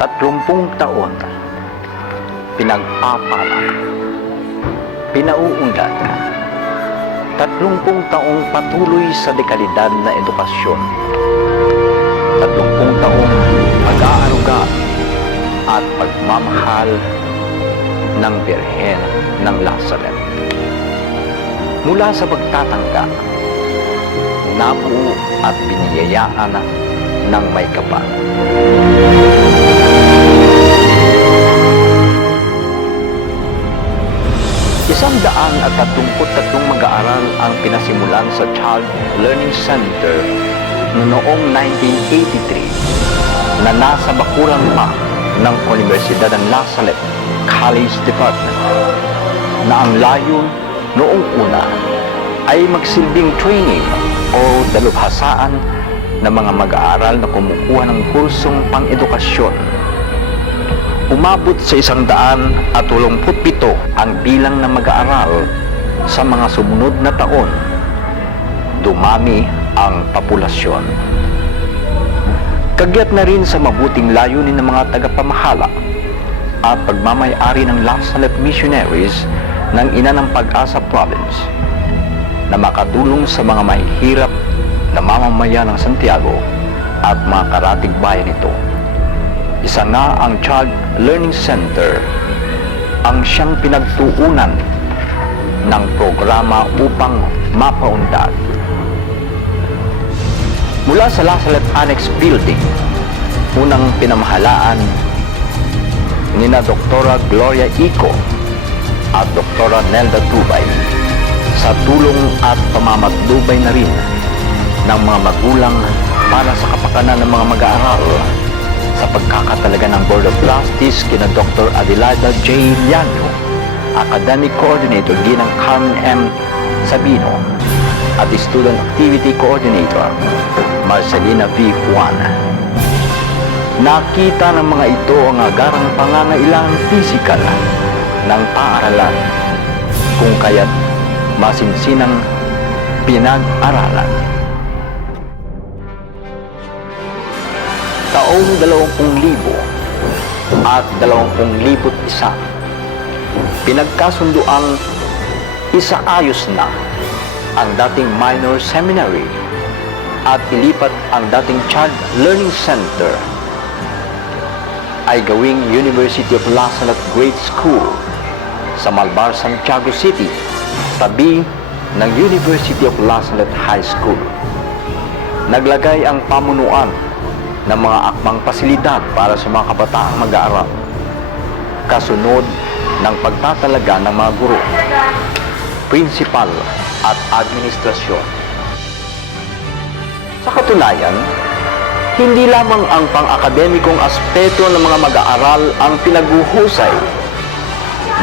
30 taon, pinagpapala, pinauunlad, 30 taong patuloy sa dekalidad na edukasyon, 30 taong pag-aaruga at pagmamahal ng Birhen ng Lazaret. Mula sa pagtatangka, nabuo at biniyayaan ng may kapal. Isang 133 mag-aaral ang pinasimulan sa Child Learning Center noong 1983 na nasa bakuran pa ng Universidad ng Lazaret College Department, na ang layo noong una ay magsilbing training o dalubhasaan ng mga mag-aaral na kumukuha ng kursong pang-edukasyon. Umabot sa 187 ang bilang ng mag-aaral sa mga sumunod na taon. Dumami ang populasyon. Kagyat na rin sa mabuting layunin ng mga tagapamahala at pagmamay-ari ng Lazaret Missionaries ng Ina ng Pag-asa Province na makatulong sa mga mahihirap na mamamayan ng Santiago at mga karatig bayan nito. Isa nga ang Child Learning Center ang siyang pinagtuunan ng programa upang mapaunlad. Mula sa Lazaret Annex Building, unang pinamahalaan nina Dr. Gloria Ico at Dr. Nelda Tubay, sa tulong at pamamatnubay na rin ng mga magulang para sa kapakanan ng mga mag-aaral, sa pagkakatalaga ng Board of Trustees kina Dr. Adelaida J. Llano, Academic Coordinator Ginang Carmen M. Sabino, at Student Activity Coordinator Marcelina V. Juan. Nakita ng mga ito ang agarang pangangailangang pisikal ng paaralan, kung kaya't masinsinang pinag-aralan. Taong 20,000 at 20,001, pinagkasunduang isaayos na ang dating minor seminary at ilipat ang dating Child Learning Center ay gawing University of Lazaret Grade School sa Malbar, Santiago City, tabi ng University of Lazaret High School. Naglagay ang pamunuan ng mga akmang pasilidad para sa mga kabataang mag-aaral, kasunod ng pagtatalaga ng mga guro, prinsipal at administrasyon. Sa katunayan, hindi lamang ang pang-akademikong aspeto ng mga mag-aaral ang pinaguhusay,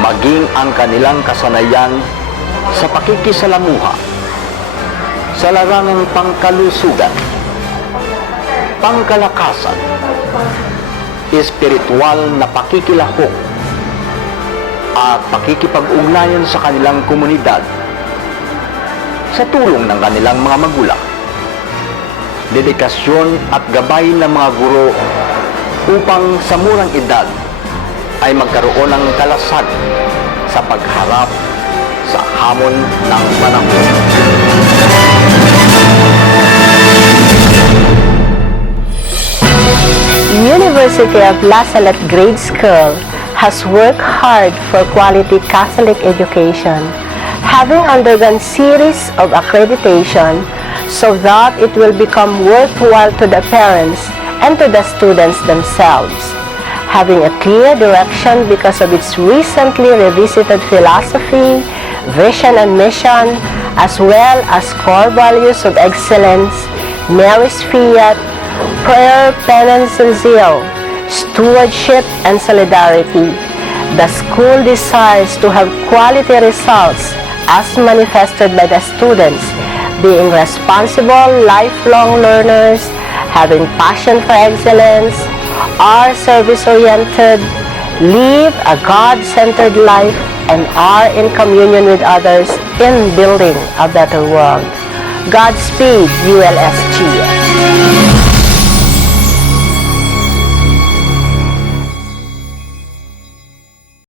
maging ang kanilang kasanayan sa pakikisalamuha, sa larangang pangkalusugan, pangkalakasan, espiritual na pakikilahok, at pakikipag-ugnayan sa kanilang komunidad, sa tulong ng kanilang mga magulang, dedikasyon at gabay ng mga guro upang sa murang edad ay magkaroon ng kalasag sa pagharap sa hamon ng panahon. University of Lazaret Grade School has worked hard for quality Catholic education, having undergone series of accreditation so that it will become worthwhile to the parents and to the students themselves, having a clear direction because of its recently revisited philosophy, vision and mission, as well as core values of excellence, Mary's Fiat, prayer, penance and zeal, stewardship and solidarity. The school desires to have quality results as manifested by the students, being responsible, lifelong learners, having passion for excellence, are service-oriented, live a God-centered life, and are in communion with others in building a better world. Godspeed, ULSG.